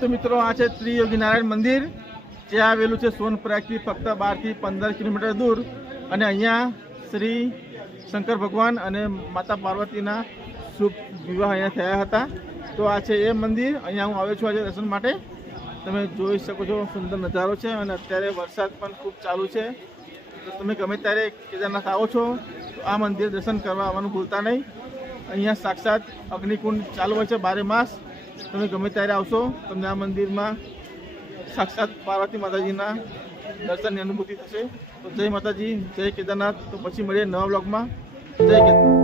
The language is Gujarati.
તો મિત્રો આ છે ત્રિયોગી નારાયણ મંદિર, જે આવેલું છે સોનપ્રયાગથી ફક્ત 12 થી 15 કિલોમીટર દૂર. અને અહીંયા શ્રી શંકર ભગવાન અને માતા પાર્વતીના શુભ વિવાહ અહીંયા થયા હતા. તો આ છે એ મંદિર. અહીંયા હું આવ્યો છું આજે દર્શન માટે. તમે જોઈ શકો છો સુંદર નજારો છે. અને અત્યારે વરસાદ પણ ખૂબ ચાલુ છે. તો તમે ગમે ત્યારે કેદારનાથ આવો છો તો આ મંદિર દર્શન કરવા આવવાનું ભૂલતા નહીં. અહીંયા સાક્ષાત અગ્નિકુંડ ચાલુ હોય છે 12 માસ. તમે ગમે ત્યારે આવશો તમને આ મંદિરમાં સાક્ષાત પાર્વતી માતાજીના દર્શનની અનુભૂતિ થશે. તો જય માતાજી, જય કેદારનાથ. તો પછી મળીએ નવા બ્લોગમાં. જય કેદારનાથ.